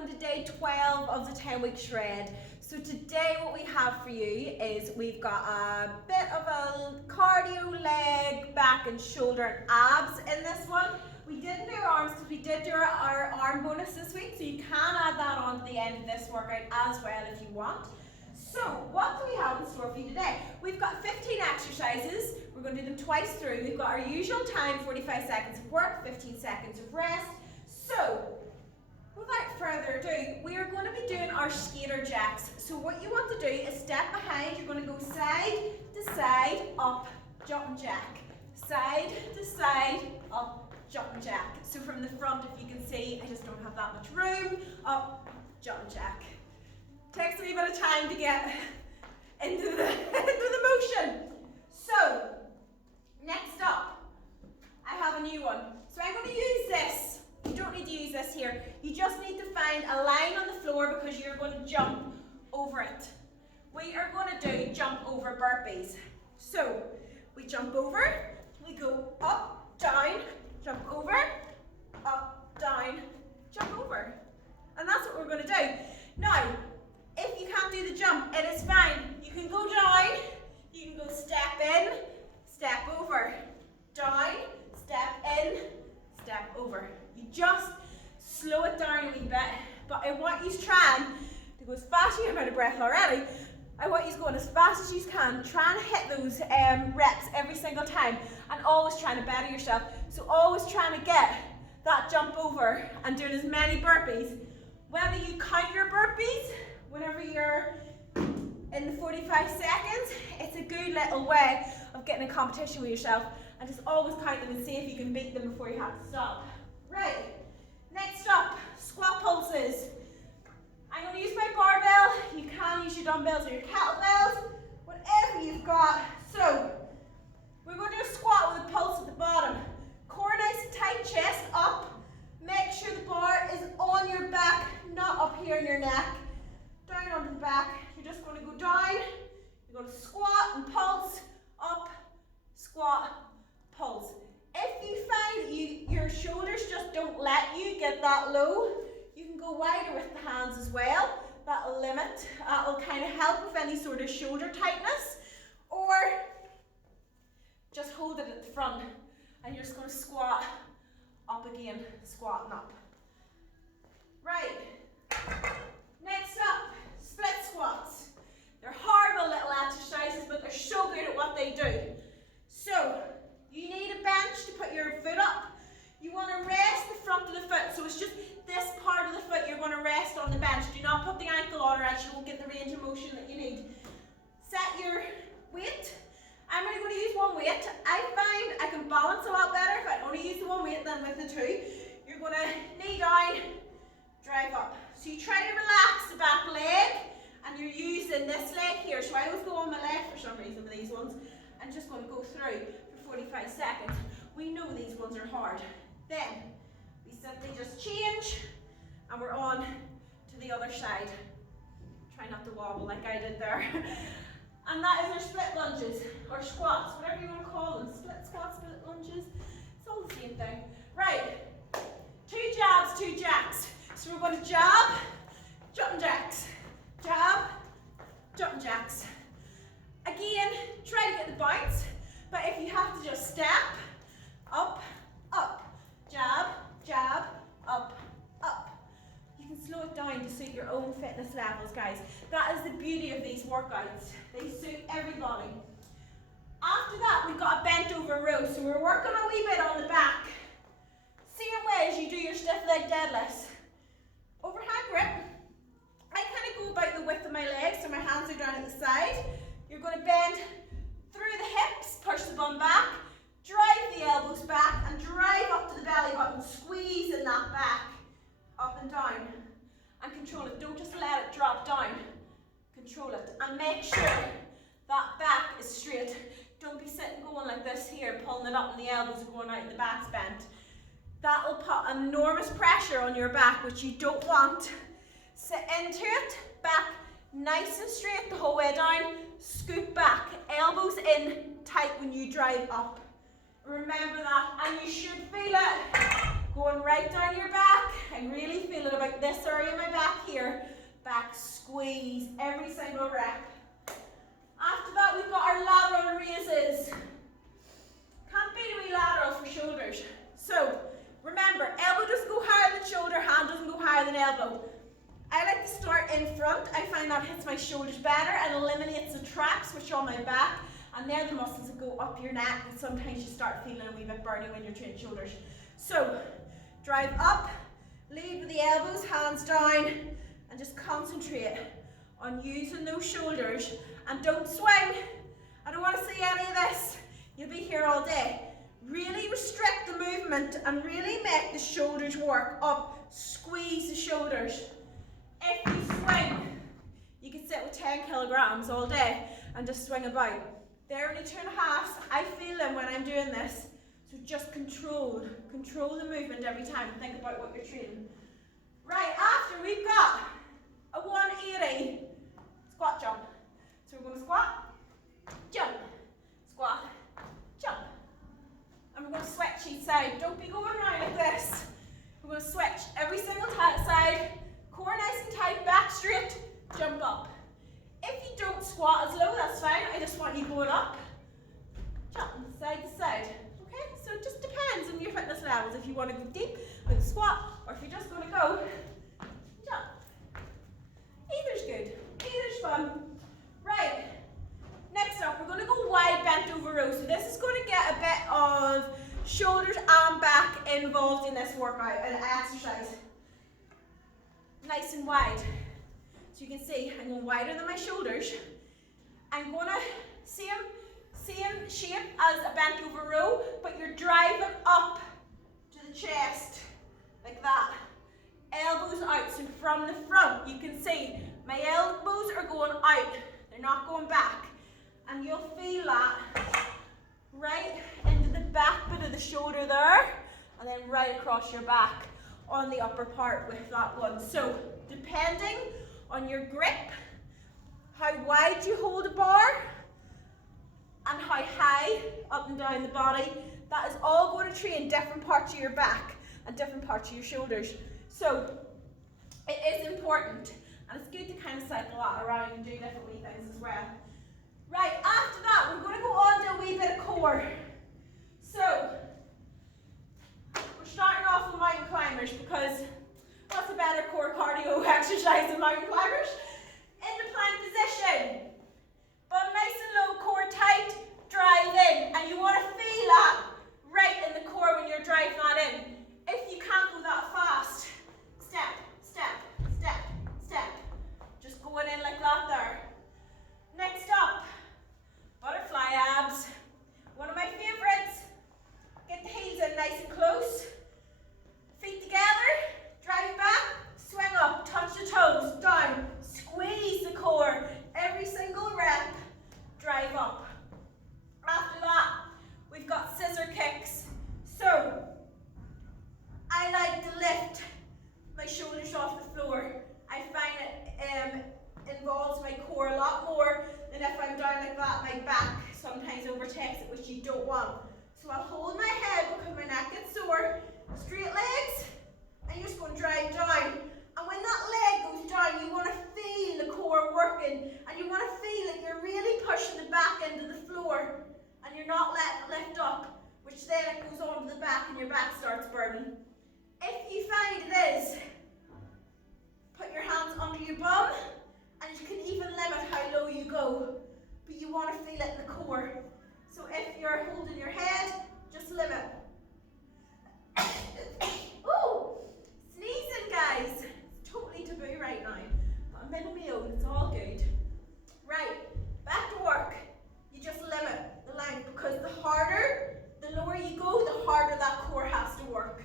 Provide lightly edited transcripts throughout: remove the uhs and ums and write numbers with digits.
welcome to day 12 of the 10-week shred. So today what we have for you is we've got a bit of a cardio, leg, back and shoulder and abs in this one. We didn't do arms because we did do our arm bonus this week, so you can add that on to the end of this workout as well if you want. So what do we have in store for you today? We've got 15 exercises. We're going to do them twice through. We've got our usual time, 45 seconds of work, 15 seconds of rest. So without further ado, we are going to be doing our skater jacks. So what you want to do is step behind. You're going to go side to side, up, jump and jack. Side to side, up, jump and jack. So from the front, if you can see, I just don't have that much room. Up, jump and jack. Takes a wee bit of time to get into the motion. So, next up, I have a new one. So I'm going to use this. You don't need to use this here. You just need to find a line on the floor because you're going to jump over it. We are going to do jump over burpees. So, we jump over, we go up, down, jump over, up, down, jump over. And that's what we're going to do. Now, if you can't do the jump, it is fine. You can go down, you can go step in, step over, down, step in, step over. You just slow it down a wee bit, but I want you trying to go as fast as you can. I'm out of breath already. I want you going as fast as you can. Try and hit those reps every single time and always trying to better yourself. So always trying to get that jump over and doing as many burpees. Whether you count your burpees, whenever you're in the 45 seconds, it's a good little way of getting in competition with yourself and just always count them and see if you can beat them before you have to stop. Right, next up, squat pulses. I'm going to use my barbell. You can use your dumbbells or your kettlebells, whatever you've got. So, we're going to do a squat with a pulse at the bottom. Core nice and tight, chest up. Make sure the bar is on your back, not up here in your neck. Down onto the back. You're just going to go down. You're going to squat and pulse, up, squat, pulse. If you find your shoulders just don't let you get that low, you can go wider with the hands as well. That'll limit, that'll kind of help with any sort of shoulder tightness. Or just hold it at the front and you're just going to squat up again, squatting up. Right. Next up, split squats. They're horrible little exercises, but they're so good at what they do. So, you need a bench to put your foot up. You want to rest the front of the foot, so it's just this part of the foot you're going to rest on the bench. Do not put the ankle on or else you won't get the range of motion that you need. Set your weight. I'm only going to use one weight. I find I can balance a lot better if I only use the one weight than with the two. You're going to knee down, drive up. So you try to relax the back leg and you're using this leg here. So I always go on my left for some reason with these ones. I'm just going to go through for 45 seconds. We know these ones are hard. Then we simply just change and we're on to the other side. Try not to wobble like I did there. And that is our split lunges or squats, whatever you want to call them. Split squats, split lunges, it's all the same thing. Right, 2 jabs, 2 jacks. So we're going to jab, jump jacks, jab, jump jacks. Again, try to get the bounce, but if you have to just step, up, up, jab, jab, up, up. You can slow it down to suit your own fitness levels, guys. That is the beauty of these workouts. They suit everybody. After that, we've got a bent over row, so we're working a wee bit on the back. Same way as you do your stiff leg deadlifts. Overhand grip. I kind of go about the width of my legs, so my hands are down at the side. You're going to bend through the hips, push the bum back, drive the elbows back, and drive up to the belly button, squeezing that back, up and down, and control it. Don't just let it drop down. Control it, and make sure that back is straight. Don't be sitting going like this here, pulling it up and the elbows are going out and the back's bent. That will put enormous pressure on your back, which you don't want. Sit into it, back nice and straight the whole way down, scoop back, elbows in tight when you drive up. Remember that, and you should feel it going right down your back. I really feel it about this area of my back. squeeze every single rep. After that, we've got our lateral raises. Can't beat a wee lateral for shoulders. So, remember, elbow doesn't go higher than shoulder, hand doesn't go higher than elbow. I like to start in front. I find that hits my shoulders better and eliminates the traps which are on my back. And they're the muscles that go up your neck, and sometimes you start feeling a wee bit burning when you're training shoulders. So, drive up, lead with the elbows, hands down, and just concentrate on using those shoulders. And don't swing. I don't want to see any of this. You'll be here all day. Really restrict the movement and really make the shoulders work up. Squeeze the shoulders. If you swing, you can sit with 10 kilograms all day and just swing about. They're only 2.5s. I feel them when I'm doing this. So just control the movement every time. Think about what you're training. Right, after we've got a 180 squat jump. So we're going to squat, jump, squat, jump. And we're going to switch each side. Don't be going around like this. We're going to switch every single side. Core nice and tight, back straight, jump up. If you don't squat as low, that's fine. I just want you going up, jump side to side. Okay, so it just depends on your fitness levels. If you want to go deep with a squat, or if you're just going to go, jump. Either's good, either's fun. Right, next up, we're going to go wide bent over row. So this is going to get a bit of shoulders and back involved in this workout and exercise. Nice and wide. So you can see I'm going wider than my shoulders. I'm going to same shape as a bent over row, but you're driving up to the chest like that. Elbows out. So from the front, you can see my elbows are going out. They're not going back. And you'll feel that right into the back bit of the shoulder there, and then right across your back on the upper part with that one. So depending on your grip, how wide you hold a bar, and how high up and down the body, that is all going to train different parts of your back and different parts of your shoulders. So it is important, and it's good to kind of cycle that around and do different wee things as well. Right, after that, we're going to go on to a wee bit of core. So we're starting off with mountain climbers because what's a better core cardio exercise than mountain climbers? In the plank position. Bum nice and low, core tight, drive in. And you want to feel that right in the core when you're driving that in. If you can't go that fast, step, step, step, step. Just going in like that there. Next up, butterfly abs. One of my favorites. Get the heels in nice and close. Feet together, drive back, swing up, touch the toes, down, squeeze the core. Every single rep, drive up. After that, we've got scissor kicks. So, I like to lift my shoulders off the floor. I find it involves my core a lot more than if I'm down like that. My back sometimes overtakes it, which you don't want. So I'll hold my head because my neck gets sore. Straight legs, and you're just going to drive down. And when that leg goes down, you want to feel the core working, and you want to feel that you're really pushing the back into the floor, and you're not letting it lift up, which then it goes onto the back and your back starts burning. If you find it is, put your hands under your bum, and you can even limit how low you go, but you want to feel it in the core. So if you're holding your head, just limit. Ooh, sneezing, guys. It's totally taboo right now. But I'm in my own, it's all good. Right, back to work. You just limit the length because the lower you go, the harder that core has to work.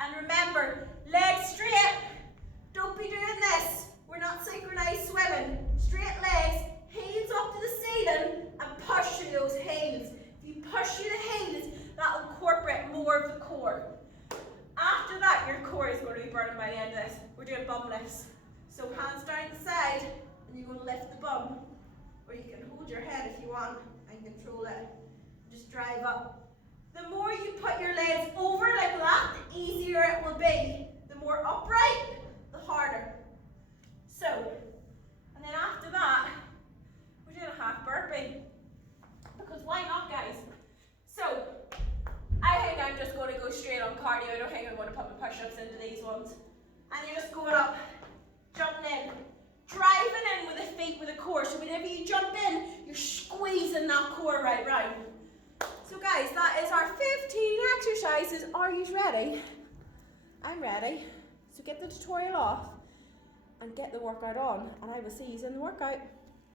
And remember, legs straight. Don't be doing this. We're not synchronized swimming. Straight legs, heels up to the ceiling, and push through those heels. If you push through the heels, that will incorporate more of the core. After that, your core is going to be burning by the end of this. We're doing bum lifts. So hands down the side, and you're going to lift the bum. Or you can hold your head if you want and control it. Just drive up. The more you put your legs over like that, the easier it will be. The more upright, the harder. So, and cardio. I don't think I'm going to put my push-ups into these ones. And you're just going up, jumping in, driving in with the feet with the core. So whenever you jump in, you're squeezing that core right round. So guys, that is our 15 exercises. Are you ready? I'm ready. So get the tutorial off and get the workout on, and I will see you in the workout.